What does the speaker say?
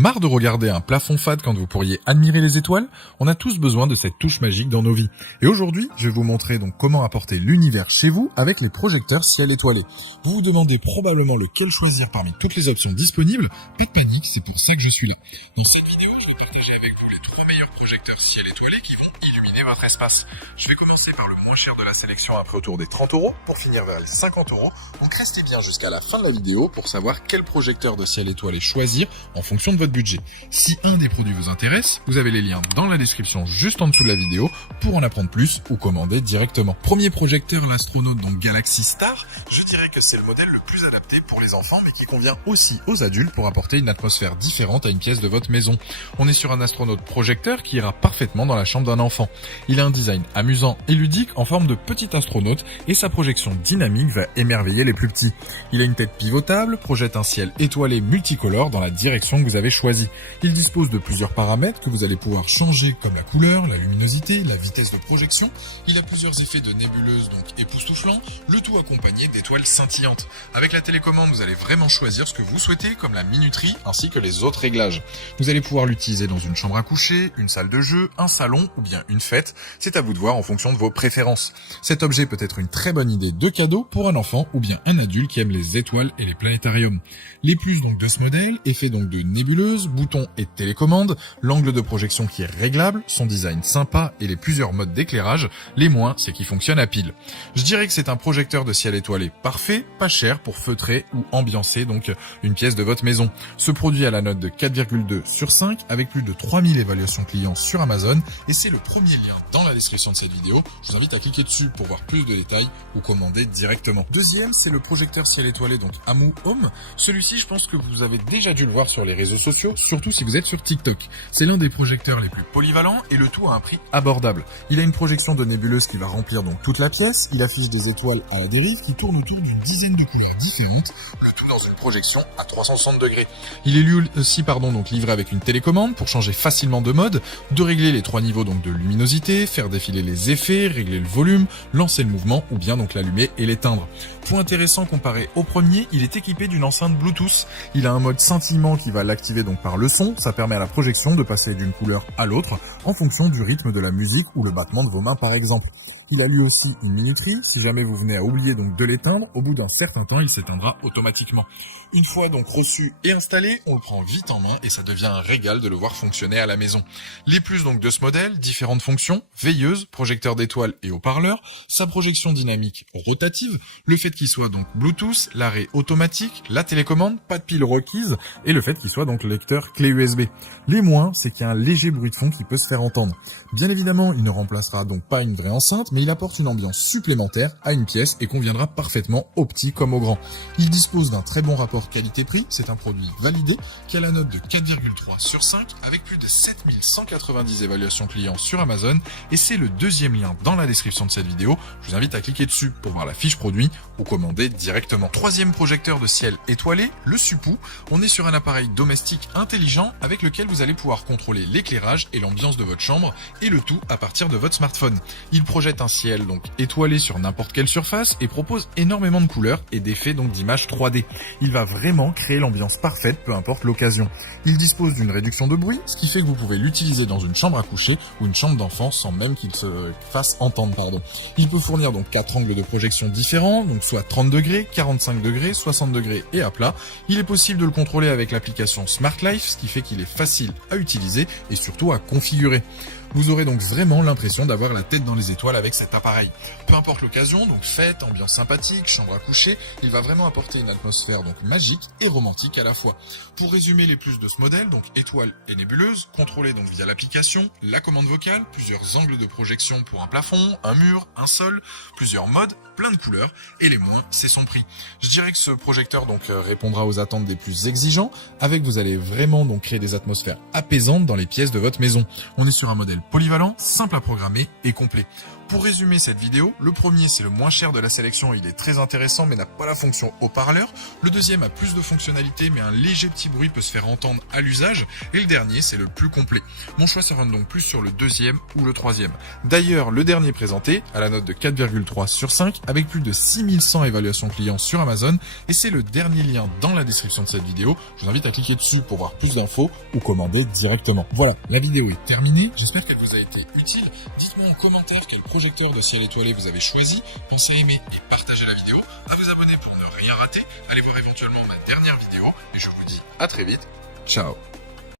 Marre de regarder un plafond fade quand vous pourriez admirer les étoiles? On a tous besoin de cette touche magique dans nos vies. Et aujourd'hui, je vais vous montrer donc comment apporter l'univers chez vous avec les projecteurs ciel étoilé. Vous vous demandez probablement lequel choisir parmi toutes les options disponibles. Pas de panique, c'est pour ça que je suis là. Dans cette vidéo, je vais partager avec vous les 3 meilleurs projecteurs ciel étoilé qui vont illuminer votre espace. Je vais commencer par le moins cher de la sélection à prix autour des 30 € pour finir vers les 50 €. Donc restez bien jusqu'à la fin de la vidéo pour savoir quel projecteur de ciel étoilé choisir en fonction de votre budget. Si un des produits vous intéresse, vous avez les liens dans la description juste en dessous de la vidéo pour en apprendre plus ou commander directement. Premier projecteur, l'astronaute donc Galaxy Star. Je dirais que c'est le modèle le plus adapté pour les enfants mais qui convient aussi aux adultes pour apporter une atmosphère différente à une pièce de votre maison. On est sur un astronaute projecteur qui ira parfaitement dans la chambre d'un enfant. Il a un design amusant et ludique en forme de petit astronaute et sa projection dynamique va émerveiller les plus petits. Il a une tête pivotable, projette un ciel étoilé multicolore dans la direction que vous avez choisie. Il dispose de plusieurs paramètres que vous allez pouvoir changer comme la couleur, la luminosité, la vitesse de projection. Il a plusieurs effets de nébuleuse donc époustouflants, le tout accompagné d'étoiles scintillantes. Avec la télécommande, vous allez vraiment choisir ce que vous souhaitez comme la minuterie ainsi que les autres réglages. Vous allez pouvoir l'utiliser dans une chambre à coucher, une salle de jeu, un salon ou bien une fête. C'est à vous de voir en fonction de vos préférences. Cet objet peut être une très bonne idée de cadeau pour un enfant ou bien un adulte qui aime les étoiles et les planétariums. Les plus donc de ce modèle est fait donc de nébuleuses, boutons et télécommande, l'angle de projection qui est réglable, son design sympa et les plusieurs modes d'éclairage. Les moins, c'est qu'il fonctionne à pile. Je dirais que c'est un projecteur de ciel étoilé parfait, pas cher pour feutrer ou ambiancer donc une pièce de votre maison. Ce produit a la note de 4,2 sur 5 avec plus de 3000 évaluations clients sur Amazon et c'est le premier lien dans la description de cette vidéo. Je vous invite à cliquer dessus pour voir plus de détails ou commander directement. Deuxième, c'est le projecteur ciel étoilé donc Amu Home. Celui-ci, je pense que vous avez déjà dû le voir sur les réseaux sociaux, surtout si vous êtes sur TikTok. C'est l'un des projecteurs les plus polyvalents et le tout à un prix abordable. Il a une projection de nébuleuse qui va remplir donc toute la pièce. Il affiche des étoiles à la dérive qui tournent autour d'une dizaine de couleurs différentes, le tout dans une projection à 360 degrés. Il est lui aussi donc livré avec une télécommande pour changer facilement de mode, de régler les 3 niveaux donc de luminosité, faire défiler les effets, régler le volume, lancer le mouvement ou bien donc l'allumer et l'éteindre. Point intéressant comparé au premier, il est équipé d'une enceinte Bluetooth. Il a un mode scintillement qui va l'activer donc par le son. Ça permet à la projection de passer d'une couleur à l'autre en fonction du rythme de la musique ou le battement de vos mains par exemple. Il a lui aussi une minuterie, si jamais vous venez à oublier donc de l'éteindre, au bout d'un certain temps, il s'éteindra automatiquement. Une fois donc reçu et installé, on le prend vite en main et ça devient un régal de le voir fonctionner à la maison. Les plus donc de ce modèle, différentes fonctions, veilleuse, projecteur d'étoiles et haut-parleur, sa projection dynamique rotative, le fait qu'il soit donc Bluetooth, l'arrêt automatique, la télécommande, pas de pile requise et le fait qu'il soit donc lecteur clé USB. Les moins, c'est qu'il y a un léger bruit de fond qui peut se faire entendre. Bien évidemment, il ne remplacera donc pas une vraie enceinte, mais il apporte une ambiance supplémentaire à une pièce et conviendra parfaitement au petit comme au grand. Il dispose d'un très bon rapport qualité-prix, c'est un produit validé qui a la note de 4,3 sur 5 avec plus de 7190 évaluations clients sur Amazon et c'est le deuxième lien dans la description de cette vidéo. Je vous invite à cliquer dessus pour voir la fiche produit ou commander directement. Troisième projecteur de ciel étoilé, le Supou. On est sur un appareil domestique intelligent avec lequel vous allez pouvoir contrôler l'éclairage et l'ambiance de votre chambre et le tout à partir de votre smartphone. Il projette un ciel donc étoilé sur n'importe quelle surface et propose énormément de couleurs et d'effets donc d'images 3D. Il va vraiment créer l'ambiance parfaite peu importe l'occasion. Il dispose d'une réduction de bruit, ce qui fait que vous pouvez l'utiliser dans une chambre à coucher ou une chambre d'enfant sans même qu'il se fasse entendre. Il peut fournir donc 4 angles de projection différents, donc soit 30 degrés, 45 degrés, 60 degrés et à plat. Il est possible de le contrôler avec l'application Smart Life, ce qui fait qu'il est facile à utiliser et surtout à configurer. Vous aurez donc vraiment l'impression d'avoir la tête dans les étoiles avec cet appareil. Peu importe l'occasion, donc fête, ambiance sympathique, chambre à coucher, il va vraiment apporter une atmosphère donc magique et romantique à la fois. Pour résumer les plus de ce modèle, donc étoiles et nébuleuses, contrôlées donc via l'application, la commande vocale, plusieurs angles de projection pour un plafond, un mur, un sol, plusieurs modes, plein de couleurs, et les moins, c'est son prix. Je dirais que ce projecteur donc répondra aux attentes des plus exigeants, avec vous allez vraiment donc créer des atmosphères apaisantes dans les pièces de votre maison. On est sur un modèle matériel polyvalent, simple à programmer et complet. Pour résumer cette vidéo, le premier c'est le moins cher de la sélection, il est très intéressant mais n'a pas la fonction haut-parleur. Le deuxième a plus de fonctionnalités mais un léger petit bruit peut se faire entendre à l'usage. Et le dernier c'est le plus complet. Mon choix se rend donc plus sur le deuxième ou le troisième. D'ailleurs, le dernier présenté a la note de 4,3 sur 5 avec plus de 6100 évaluations clients sur Amazon et c'est le dernier lien dans la description de cette vidéo. Je vous invite à cliquer dessus pour voir plus d'infos ou commander directement. Voilà, la vidéo est terminée. J'espère qu'elle vous a été utile. Dites-moi en commentaire quel projecteur de ciel étoilé vous avez choisi. Pensez à aimer et partager la vidéo, à vous abonner pour ne rien rater. Allez voir éventuellement ma dernière vidéo et je vous dis à très vite. Ciao.